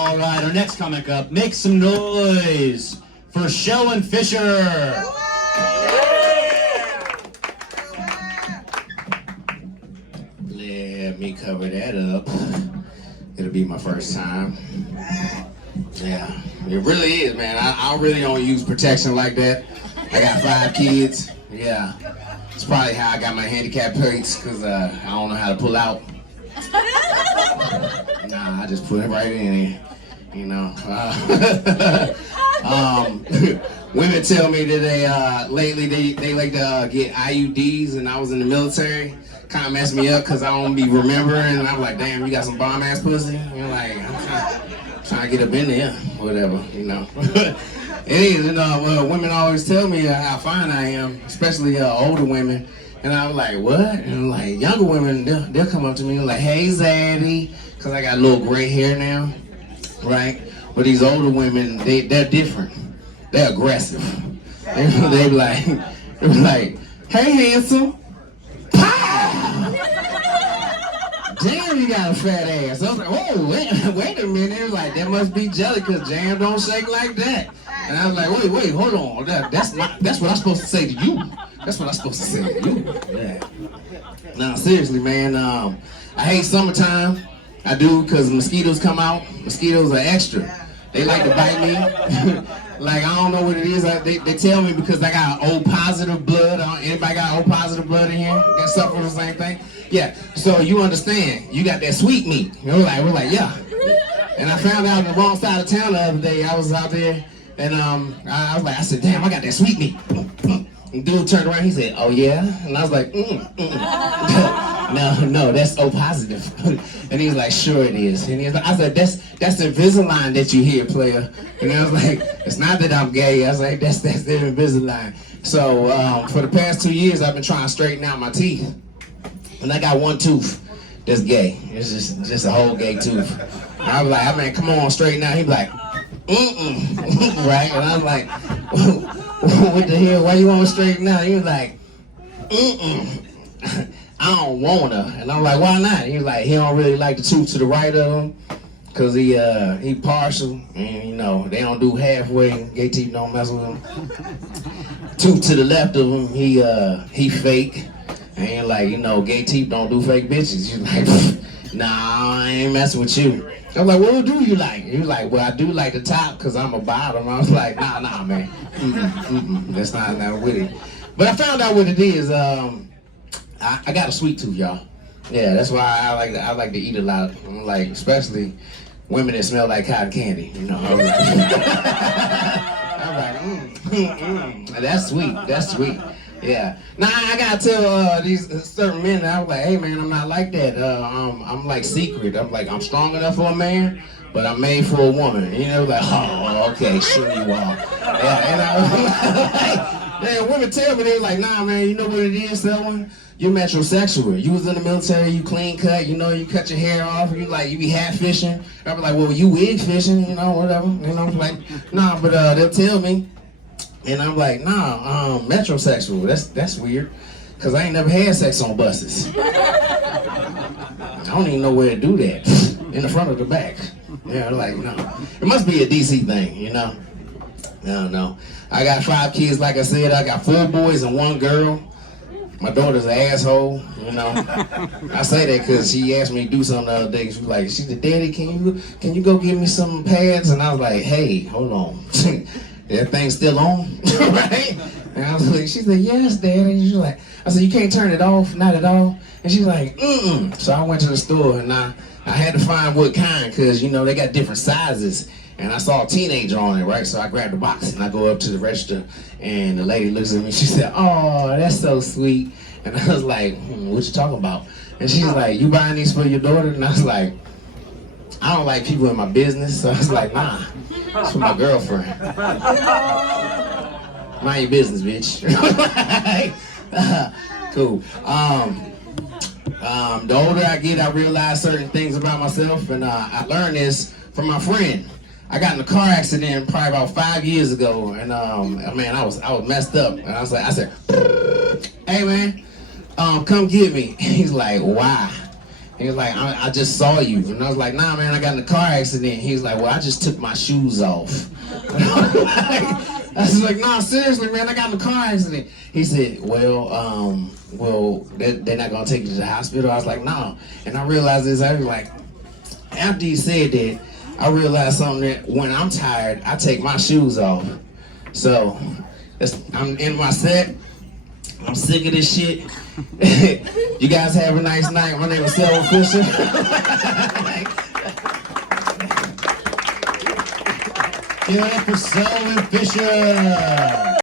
All right, our next comic up, make some noise for Sheldon Fisher. Let me cover that up. It'll be my first time. Yeah, it really is, man. I really don't use protection like that. I got 5 kids. Yeah, it's probably how I got my handicap plates, because I don't know how to pull out. Nah, I just put it right in, you know. Women tell me that they lately they like to get IUDs, and I was in the military. Kind of messed me up because I don't be remembering, and I'm like, damn, you got some bomb ass pussy. You're like, I'm trying to get up in there, whatever, you know. It is, you know. Women always tell me how fine I am, especially older women. And I'm like, what? And I'm like, younger women, they'll come up to me and like, hey, Zaddy, because I got a little gray hair now, right? But these older women, they're different. They're aggressive. They be like, hey, handsome. Pow! Damn, you got a fat ass. I was like, oh, wait a minute. They was like, that must be jelly because Jam don't shake like that. And I was like, wait, hold on. That's what I'm supposed to say to you. That's what I'm supposed to say to you. Yeah. Now, seriously, man, I hate summertime. I do, because mosquitoes come out. Mosquitoes are extra. They like to bite me. Like, I don't know what it is. They tell me because I got O positive blood. Anybody got O positive blood in here? That suffer the same thing? Yeah. So you understand. You got that sweet meat. We're like, yeah. And I found out on the wrong side of town the other day. I was out there, and I said, damn, I got that sweet meat. And dude turned around, he said, oh yeah? And I was like, no, that's O positive. And he was like, sure it is. And I said, that's Invisalign that you hear, player. And I was like, it's not that I'm gay. I was like, that's the Invisalign. So for the past 2 years, I've been trying to straighten out my teeth. And I got one tooth that's gay. It's just a whole gay tooth. And I was like, man, come on, straighten out. He was like, right? And I was like, what the hell? Why you want to straighten out? He was like, I don't wanna. And I'm like, why not? He was like, he don't really like the tooth to the right of him, cause he partial, and you know they don't do halfway. Gay teeth don't mess with him. Tooth to the left of him, he fake. And like, you know, gay teeth don't do fake bitches. He's like, nah, I ain't messing with you. I was like, what do you like? He was like, well, I do like the top because I'm a bottom. I was like, nah, man. That's not with it. But I found out what it is. I got a sweet tooth, y'all. Yeah, that's why I like to eat a lot. I'm like, especially women that smell like cotton candy. You know, I'm like, that's sweet. That's sweet. Yeah. Now I gotta tell these certain men, I was like, hey man, I'm not like that. I'm like secret. I'm like, I'm strong enough for a man, but I'm made for a woman. You know, like, oh, okay, sure you are. Yeah, and I was like, man, women tell me, they like, nah man, you know what it is, Selwyn? You're metrosexual. You was in the military, you clean cut, you know, you cut your hair off, you be hat fishing. I be like, well, you wig fishing, you know, whatever. You know, like, nah, but they'll tell me. And I'm like, nah, metrosexual, that's weird. Cause I ain't never had sex on buses. I don't even know where to do that. In the front or the back. Yeah, like, no. It must be a DC thing, you know? I don't know. I got 5 kids, like I said. I got 4 boys and 1 girl. My daughter's an asshole, you know? I say that because she asked me to do something the other day. She was like, she said, Daddy, can you go get me some pads? And I was like, hey, hold on. That thing's still on, right? And I was like, she said, yes, Daddy. And she was like, I said, you can't turn it off, not at all. And she's like, So I went to the store and I had to find what kind, because, you know, they got different sizes. And I saw a teenager on it, right? So I grabbed the box and I go up to the register and the lady looks at me. She said, oh, that's so sweet. And I was like, what you talking about? And she's like, you buying these for your daughter? And I was like, I don't like people in my business. So I was like, nah, it's for my girlfriend. Mind your business, bitch. Cool. The older I get, I realize certain things about myself, and I learned this from my friend. I got in a car accident probably about 5 years ago, and man, I was messed up, and I said, hey man, come get me. He's like, why? He was like, I just saw you. And I was like, nah, man, I got in a car accident. He was like, well, I just took my shoes off. I was like, nah, seriously, man, I got in a car accident. He said, well, they're not going to take you to the hospital. I was like, no. And I realized this. I was like, after he said that, I realized something that when I'm tired, I take my shoes off. So, I'm in my set. I'm sick of this shit. You guys have a nice night. My name is Selma Fisher. Give it up for Selma Fisher.